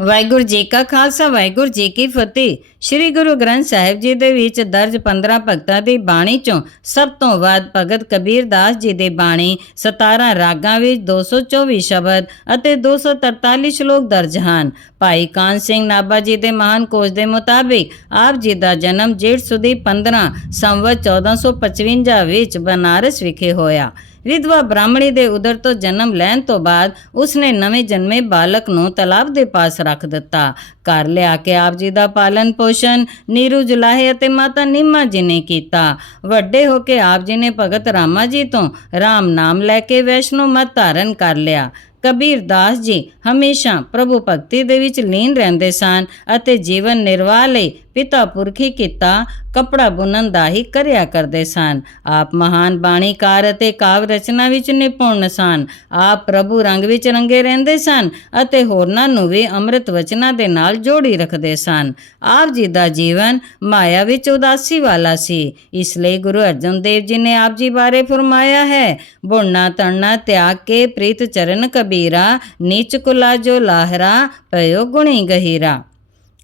ਵਾਹਿਗੁਰੂ ਜੀ ਕਾ ਖਾਲਸਾ, ਵਾਹਿਗੁਰੂ ਜੀ ਕੀ ਫਤਿਹ। ਸ੍ਰੀ ਗੁਰੂ ਗ੍ਰੰਥ ਸਾਹਿਬ ਜੀ ਦੇ ਵਿੱਚ ਦਰਜ 15 ਭਗਤਾਂ ਦੀ ਬਾਣੀ ਚੋਂ ਸਭ ਤੋਂ ਵੱਧ ਭਗਤ ਕਬੀਰ ਦਾਸ ਜੀ ਦੀ ਬਾਣੀ 17 ਰਾਗਾਂ ਵਿੱਚ 224 ਸ਼ਬਦ ਅਤੇ 243 ਸ਼ਲੋਕ ਦਰਜ ਹਨ। ਭਾਈ ਕਾਨ ਸਿੰਘ ਨਾਭਾ ਜੀ ਦੇ ਮਹਾਨ ਕੋਸ਼ ਦੇ ਮੁਤਾਬਿਕ ਆਪ ਜੀ ਦਾ ਜਨਮ ਜੇਠ ਸੁਦੀ 15 ਸੰਵਤ 1455 ਵਿੱਚ ਬਨਾਰਸ ਵਿਖੇ ਹੋਇਆ। ਵਿਧਵਾ ਬ੍ਰਾਹਮਣੀ ਦੇ ਉਦਰ ਤੋਂ ਜਨਮ ਲੈਣ ਤੋਂ ਬਾਅਦ ਉਸਨੇ ਨਵੇਂ ਜਨਮੇ ਬਾਲਕ ਨੂੰ ਤਲਾਬ ਦੇ ਪਾਸ ਰੱਖ ਦਿੱਤਾ। ਘਰ ਲਿਆ ਕੇ ਆਪ ਜੀ ਦਾ ਪਾਲਨ ਪੋਸ਼ਣ, ਨੀਰੂ ਜੁਲਾਹੇ ਅਤੇ ਮਾਤਾ ਨਿੰਮਾ ਜੀ ਨੇ ਕੀਤਾ। ਵੱਡੇ ਹੋ ਕੇ ਆਪ ਜੀ ਨੇ ਭਗਤ ਰਾਮਾ ਜੀ ਤੋਂ ਰਾਮ ਨਾਮ ਲੈ ਕੇ ਵੈਸ਼ਨੋ ਮਤ ਧਾਰਨ ਕਰ ਲਿਆ। ਕਬੀਰ ਦਾਸ ਜੀ ਹਮੇਸ਼ਾ ਪ੍ਰਭੂ ਭਗਤੀ ਦੇ ਵਿੱਚ ਲੀਨ ਰਹਿੰਦੇ ਸਨ ਅਤੇ ਜੀਵਨ ਨਿਰਵਾਹ ਲਈ ਪਿਤਾ ਪੁਰਖੀ ਕੀਤਾ, ਕਪੜਾ ਬੁਣਨ ਦਾ ਹੀ ਕਰਿਆ ਕਰਦੇ ਸਨ। ਆਪ ਮਹਾਨ ਬਾਣੀਕਾਰ ਅਤੇ ਕਾਵ ਰਚਨਾ ਵਿੱਚ ਨਿਪੁੰਨ ਸਨ। ਆਪ ਪ੍ਰਭੂ ਰੰਗ ਵਿੱਚ ਰੰਗੇ ਰਹਿੰਦੇ ਸਨ ਅਤੇ ਹੋਰਨਾਂ ਨੂੰ ਵੀ ਅੰਮ੍ਰਿਤ ਵਚਨਾਂ ਦੇ ਨਾਲ ਜੋੜੀ ਰੱਖਦੇ ਸਨ। ਆਪ ਜੀ ਦਾ ਜੀਵਨ ਮਾਇਆ ਵਿੱਚ ਉਦਾਸੀ ਵਾਲਾ ਸੀ। ਇਸ ਲਈ ਗੁਰੂ ਅਰਜਨ ਦੇਵ ਜੀ ਨੇ ਆਪ ਜੀ ਬਾਰੇ ਫਰਮਾਇਆ ਹੈ, ਬੁਣਨਾ ਤਣਨਾ ਤਿਆਗ ਕੇ ਪ੍ਰੀਤ ਚਰਨ ਕਬੀਰਾ, ਨੀਚ ਕੁਲਾ ਜੋ ਲਾਹਰਾ, ਪਇਓ ਗੁਣੀ ਗਹੀਰਾ।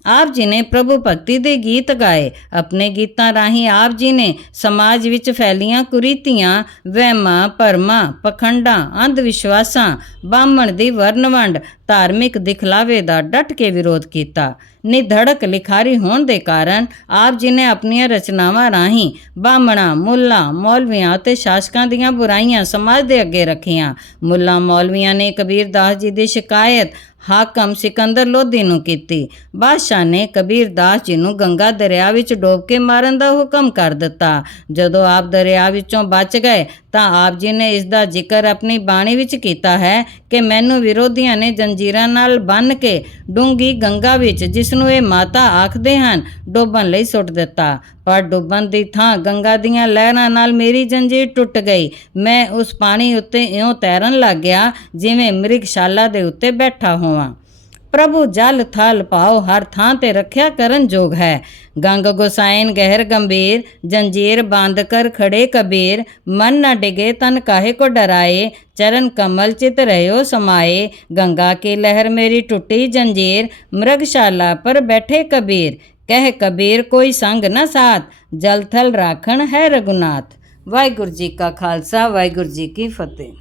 ਆਪ ਜੀ ਨੇ ਪ੍ਰਭੂ ਭਗਤੀ ਦੇ ਗੀਤ ਗਾਏ। ਆਪਣੇ ਗੀਤਾਂ ਰਾਹੀਂ ਆਪ ਜੀ ਨੇ ਸਮਾਜ ਵਿੱਚ ਫੈਲੀਆਂ ਕੁਰੀਤੀਆਂ, ਵਹਿਮਾਂ, ਭਰਮਾਂ, ਪਖੰਡਾਂ ਅੰਧ ਵਿਸ਼ਵਾਸਾਂ ਬਾਹਮਣ ਦੀ ਵਰਨਵੰਡ ਧਾਰਮਿਕ ਦਿਖਲਾਵੇ ਦਾ ਡਟ ਕੇ ਵਿਰੋਧ ਕੀਤਾ। ਨਿਧੜਕ ਲਿਖਾਰੀ ਹੋਣ ਦੇ ਕਾਰਨ ਆਪ ਜੀ ਨੇ ਆਪਣੀਆਂ ਰਚਨਾਵਾਂ ਰਾਹੀਂ ਬਾਹਮਣਾ, ਮੁੱਲਾ, ਮੌਲਵੀਆਂ ਅਤੇ ਸ਼ਾਸਕਾਂ ਦੀਆਂ ਬੁਰਾਈਆਂ ਸਮਾਜ ਦੇ ਅੱਗੇ ਰੱਖੀਆਂ। ਮੁੱਲਾ, ਮੌਲਵੀਆਂ ਨੇ ਕਬੀਰ ਦਾਸ ਜੀ ਦੀ ਸ਼ਿਕਾਇਤ ਹਾਕਮ ਸਿਕੰਦਰ ਲੋਧੀ ਨੂੰ ਕੀਤੀ। ਬਾਦਸ਼ਾਹ ਨੇ ਕਬੀਰ ਦਾਸ ਜੀ ਨੂੰ ਗੰਗਾ ਦਰਿਆ ਵਿੱਚ ਡੋਬ ਕੇ ਮਾਰਨ ਦਾ ਹੁਕਮ ਕਰ ਦਿੱਤਾ। ਜਦੋਂ ਆਪ ਦਰਿਆ ਵਿੱਚੋਂ ਬਚ ਗਏ, ਤਾਂ ਆਪ ਜੀ ਨੇ ਇਸ ਦਾ ਜ਼ਿਕਰ ਆਪਣੀ ਬਾਣੀ ਵਿੱਚ ਕੀਤਾ ਹੈ ਕਿ ਮੈਨੂੰ ਵਿਰੋਧੀਆਂ ਨੇ ਜੰਜੀਰਾਂ ਨਾਲ ਬੰਨ੍ਹ ਕੇ ਡੂੰਗੀ ਗੰਗਾ ਵਿੱਚ, ਜਿਸ ਨੂੰ ਇਹ ਮਾਤਾ ਆਖਦੇ ਹਨ, ਡੋਬਣ ਲਈ ਸੁੱਟ ਦਿੱਤਾ। ਪਰ ਡੁੱਬਣ ਦੀ ਥਾਂ ਗੰਗਾ ਦੀਆਂ ਲਹਿਰਾਂ ਨਾਲ ਮੇਰੀ ਜੰਜੀਰ ਟੁੱਟ ਗਈ। ਮੈਂ ਉਸ ਪਾਣੀ ਉੱਤੇ ਇਉਂ ਤੈਰਨ ਲੱਗ ਗਿਆ, ਜਿਵੇਂ ਮ੍ਰਿਗਸ਼ਾਲਾ ਦੇ ਉੱਤੇ ਬੈਠਾ ਹੋਵਾਂ। ਪ੍ਰਭੂ ਜਲ ਥਲ ਪਾਓ ਹਰ ਥਾਂ ਤੇ ਰੱਖਿਆ ਕਰਨ ਜੋਗ ਹੈ ਗੰਗ ਗੋਸਾਇਨ ਗਹਿਰ ਗੰਭੀਰ ਜੰਜੀਰ ਬਾਂਧ ਕਰ ਖੜੇ ਕਬੀਰ ਮਨ न डिगे तन काहे को डराए चरण कमल चित रहो समाए गंगा की लहर मेरी टूटी जंजीर मृगशाला पर बैठे कबीर कह कबीर कोई संग न साथ जल थल राखण है रघुनाथ ਵਾਹਿਗੁਰੂ ਜੀ ਕਾ ਖਾਲਸਾ ਵਾਹਿਗੁਰੂ ਜੀ ਕੀ ਫਤਿਹ